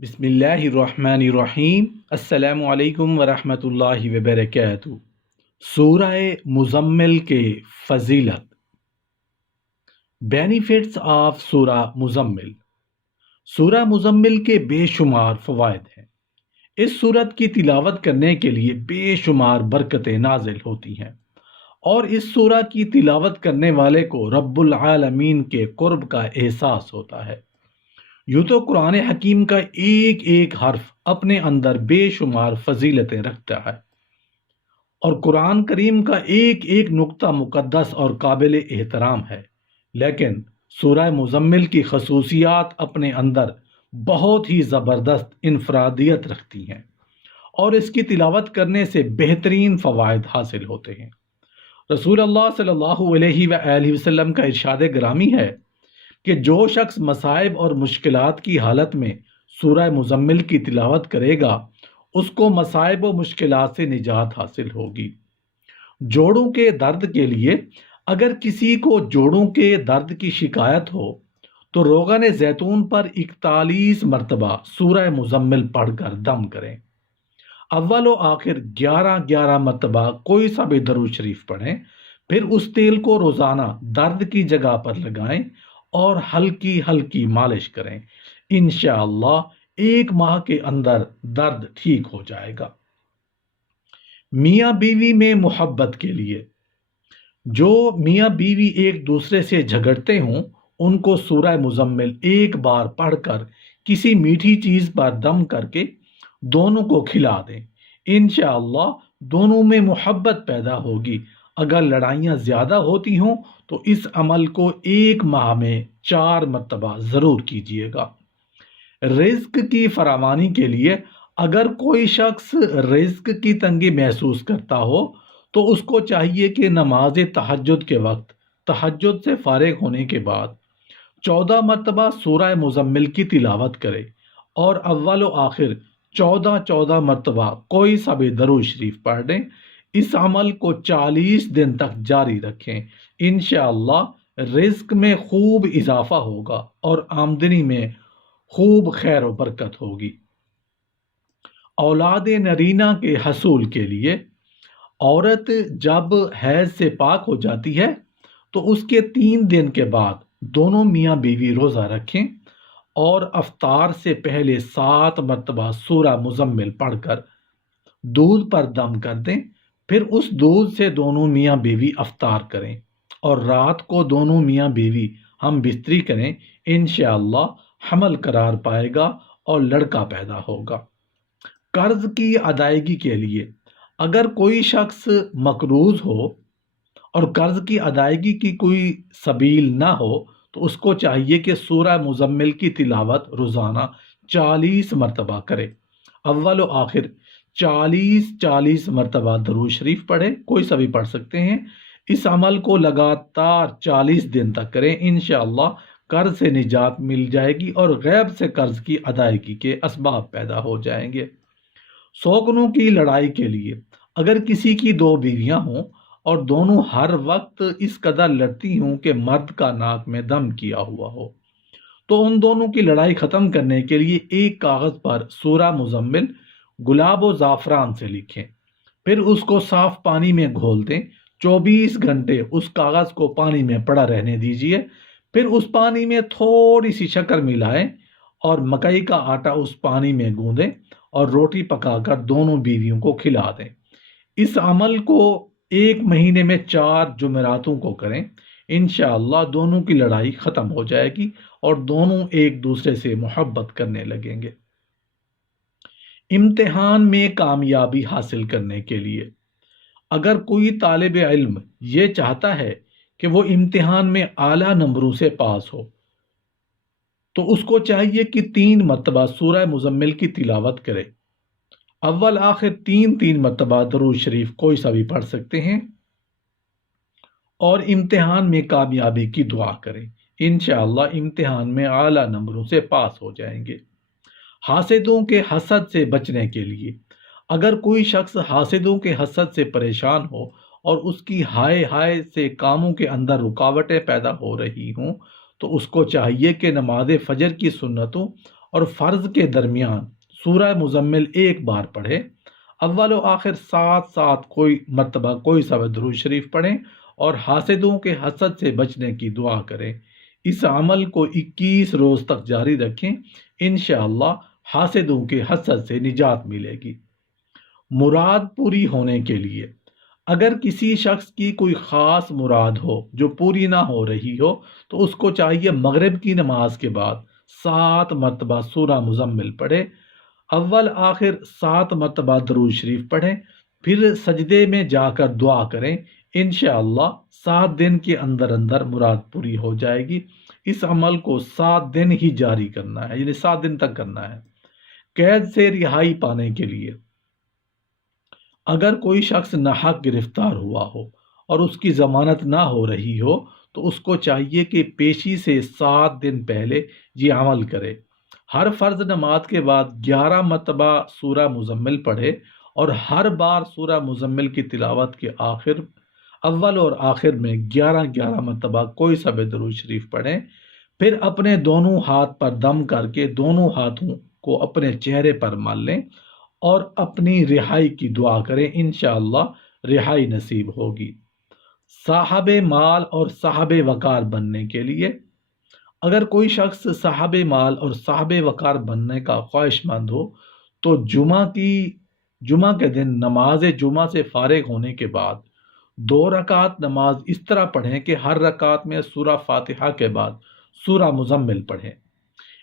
بسم اللہ الرحمن الرحیم۔ السلام علیکم ورحمۃ اللہ وبرکاتہ۔ سورہ مزمل کے فضیلت، بینیفٹس آف سورہ مزمل۔ سورہ مزمل کے بے شمار فوائد ہیں۔ اس سورت کی تلاوت کرنے کے لیے بے شمار برکتیں نازل ہوتی ہیں، اور اس سورہ کی تلاوت کرنے والے کو رب العالمین کے قرب کا احساس ہوتا ہے۔ یوں تو قرآن حکیم کا ایک ایک حرف اپنے اندر بے شمار فضیلتیں رکھتا ہے، اور قرآن کریم کا ایک ایک نقطہ مقدس اور قابل احترام ہے، لیکن سورہ مزمل کی خصوصیات اپنے اندر بہت ہی زبردست انفرادیت رکھتی ہیں، اور اس کی تلاوت کرنے سے بہترین فوائد حاصل ہوتے ہیں۔ رسول اللہ صلی اللہ علیہ وآلہ وسلم کا ارشاد گرامی ہے کہ جو شخص مصائب اور مشکلات کی حالت میں سورہ مزمل کی تلاوت کرے گا، اس کو مصائب و مشکلات سے نجات حاصل ہوگی۔ جوڑوں کے درد کے لیے اگر کسی کو جوڑوں کے درد کی شکایت ہو تو روغن زیتون پر 41 مرتبہ سورہ مزمل پڑھ کر دم کریں۔ اول و آخر 11 مرتبہ کوئی سا بھی درود شریف پڑھیں، پھر اس تیل کو روزانہ درد کی جگہ پر لگائیں اور ہلکی ہلکی مالش کریں۔ انشاءاللہ ایک ماہ کے اندر درد ٹھیک ہو جائے گا۔ میاں بیوی میں محبت کے لیے، جو میاں بیوی ایک دوسرے سے جھگڑتے ہوں، ان کو سورہ مزمل ایک بار پڑھ کر کسی میٹھی چیز پر دم کر کے دونوں کو کھلا دیں۔ انشاءاللہ دونوں میں محبت پیدا ہوگی۔ اگر لڑائیاں زیادہ ہوتی ہوں تو اس عمل کو ایک ماہ میں 4 مرتبہ ضرور کیجیے گا۔ رزق کی فراوانی کے لیے اگر کوئی شخص رزق کی تنگی محسوس کرتا ہو تو اس کو چاہیے کہ نماز تہجد کے وقت تہجد سے فارغ ہونے کے بعد 14 مرتبہ سورہ مزمل کی تلاوت کرے، اور اول و آخر 14 مرتبہ کوئی سا بھی درود شریف پڑھ دیں۔ اس عمل کو 40 دن تک جاری رکھیں۔ انشاءاللہ رزق میں خوب اضافہ ہوگا اور آمدنی میں خوب خیر و برکت ہوگی۔ اولاد نرینہ کے حصول کے لیے عورت جب حیض سے پاک ہو جاتی ہے تو اس کے 3 دن کے بعد دونوں میاں بیوی روزہ رکھیں اور افطار سے پہلے 7 مرتبہ سورہ مزمل پڑھ کر دودھ پر دم کر دیں، پھر اس دودھ سے دونوں میاں بیوی افطار کریں، اور رات کو دونوں میاں بیوی ہم بستری کریں۔ انشاءاللہ حمل قرار پائے گا اور لڑکا پیدا ہوگا۔ قرض کی ادائیگی کے لیے اگر کوئی شخص مقروض ہو اور قرض کی ادائیگی کی کوئی سبیل نہ ہو تو اس کو چاہیے کہ سورہ مزمل کی تلاوت روزانہ 40 مرتبہ کرے۔ اول و آخر 40 مرتبہ درود شریف پڑھے، کوئی سا بھی پڑھ سکتے ہیں۔ اس عمل کو لگاتار 40 دن تک کریں۔ انشاءاللہ قرض سے نجات مل جائے گی اور غیب سے قرض کی ادائیگی کے اسباب پیدا ہو جائیں گے۔ سوگنوں کی لڑائی کے لیے اگر کسی کی 2 بیویاں ہوں اور دونوں ہر وقت اس قدر لڑتی ہوں کہ مرد کا ناک میں دم کیا ہوا ہو، تو ان دونوں کی لڑائی ختم کرنے کے لیے ایک کاغذ پر سورہ مزمل گلاب و زعفران سے لکھیں، پھر اس کو صاف پانی میں گھول دیں۔ 24 گھنٹے اس کاغذ کو پانی میں پڑا رہنے دیجیے، پھر اس پانی میں تھوڑی سی شکر ملائیں اور مکئی کا آٹا اس پانی میں گوندیں اور روٹی پکا کر دونوں بیویوں کو کھلا دیں۔ اس عمل کو 1 مہینے میں 4 جمعراتوں کو کریں۔ انشاءاللہ دونوں کی لڑائی ختم ہو جائے گی اور دونوں ایک دوسرے سے محبت کرنے لگیں گے۔ امتحان میں کامیابی حاصل کرنے کے لیے اگر کوئی طالب علم یہ چاہتا ہے کہ وہ امتحان میں اعلیٰ نمبروں سے پاس ہو تو اس کو چاہیے کہ 3 مرتبہ سورہ مزمل کی تلاوت کرے۔ اول آخر 3 مرتبہ درود شریف کوئی سا بھی پڑھ سکتے ہیں، اور امتحان میں کامیابی کی دعا کریں۔ انشاءاللہ امتحان میں اعلیٰ نمبروں سے پاس ہو جائیں گے۔ حاسدوں کے حسد سے بچنے کے لیے اگر کوئی شخص حاسدوں کے حسد سے پریشان ہو اور اس کی ہائے ہائے سے کاموں کے اندر رکاوٹیں پیدا ہو رہی ہوں تو اس کو چاہیے کہ نماز فجر کی سنتوں اور فرض کے درمیان سورہ مزمل ایک بار پڑھے، اول و آخر ساتھ ساتھ کوئی مرتبہ کوئی سا درود شریف پڑھیں اور حاسدوں کے حسد سے بچنے کی دعا کریں۔ اس عمل کو 21 روز تک جاری رکھیں، انشاءاللہ حاسدوں کے حسد سے نجات ملے گی۔ مراد پوری ہونے کے لیے اگر کسی شخص کی کوئی خاص مراد ہو جو پوری نہ ہو رہی ہو تو اس کو چاہیے مغرب کی نماز کے بعد 7 مرتبہ سورہ مزمل پڑھے، اول آخر 7 مرتبہ درود شریف پڑھیں، پھر سجدے میں جا کر دعا کریں، انشاءاللہ 7 دن کے اندر اندر مراد پوری ہو جائے گی۔ اس عمل کو 7 دن ہی جاری کرنا ہے، یعنی 7 دن تک کرنا ہے۔ قید سے رہائی پانے کے لیے اگر کوئی شخص ناحق گرفتار ہوا ہو اور اس کی ضمانت نہ ہو رہی ہو تو اس کو چاہیے کہ پیشی سے 7 دن پہلے یہ عمل کرے، ہر فرض نماز کے بعد 11 مرتبہ سورہ مزمل پڑھے اور ہر بار سورہ مزمل کی تلاوت کے اول اور آخر میں 11 مرتبہ کوئی سا درود شریف پڑھیں، پھر اپنے دونوں ہاتھ پر دم کر کے دونوں ہاتھوں کو اپنے چہرے پر مل لیں اور اپنی رہائی کی دعا کریں، انشاءاللہ رہائی نصیب ہوگی۔ صاحب مال اور صاحب وقار بننے کے لیے اگر کوئی شخص صاحب مال اور صاحب وقار بننے کا خواہش مند ہو تو جمعہ کے دن نماز جمعہ سے فارغ ہونے کے بعد 2 رکعت نماز اس طرح پڑھیں کہ ہر رکعت میں سورہ فاتحہ کے بعد سورہ مزمل پڑھیں۔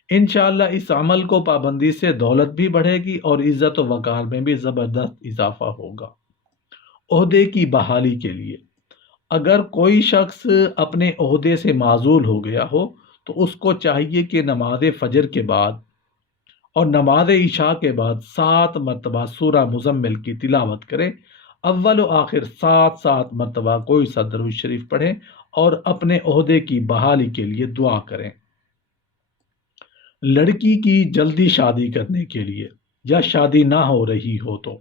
انشاءاللہ اس عمل کو پابندی سے دولت بھی بڑھے گی اور عزت و وقار میں بھی زبردست اضافہ ہوگا۔ عہدے کی بحالی کے لیے اگر کوئی شخص اپنے عہدے سے معزول ہو گیا ہو تو اس کو چاہیے کہ نماز فجر کے بعد اور نماز عشاء کے بعد 7 مرتبہ سورہ مزمل کی تلاوت کرے، اول و آخر 7 مرتبہ کوئی سا درود شریف پڑھیں اور اپنے عہدے کی بحالی کے لیے دعا کریں۔ لڑکی کی جلدی شادی کرنے کے لیے یا شادی نہ ہو رہی ہو تو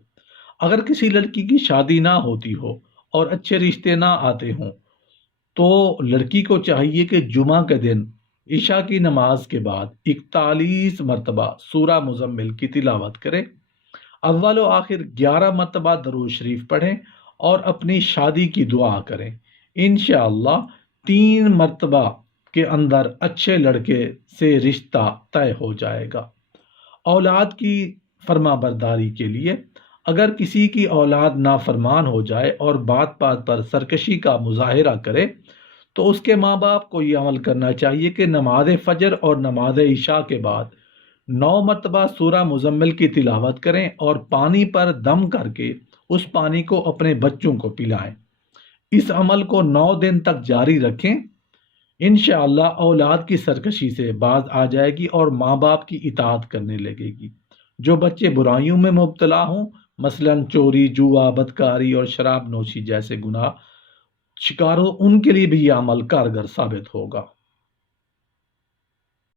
اگر کسی لڑکی کی شادی نہ ہوتی ہو اور اچھے رشتے نہ آتے ہوں تو لڑکی کو چاہیے کہ جمعہ کے دن عشاء کی نماز کے بعد 41 مرتبہ سورہ مزمل کی تلاوت کرے، اول و آخر 11 مرتبہ درود شریف پڑھیں اور اپنی شادی کی دعا کریں، انشاءاللہ 3 مرتبہ کے اندر اچھے لڑکے سے رشتہ طے ہو جائے گا۔ اولاد کی فرما برداری کے لیے اگر کسی کی اولاد نافرمان ہو جائے اور بات بات پر سرکشی کا مظاہرہ کرے تو اس کے ماں باپ کو یہ عمل کرنا چاہیے کہ نماز فجر اور نماز عشاء کے بعد 9 مرتبہ سورہ مزمل کی تلاوت کریں اور پانی پر دم کر کے اس پانی کو اپنے بچوں کو پلائیں۔ اس عمل کو 9 دن تک جاری رکھیں، انشاءاللہ اولاد کی سرکشی سے باز آ جائے گی اور ماں باپ کی اطاعت کرنے لگے گی۔ جو بچے برائیوں میں مبتلا ہوں، مثلا چوری، جوا، بدکاری اور شراب نوشی جیسے گناہ شکار ہو، ان کے لیے بھی یہ عمل کارگر ثابت ہوگا۔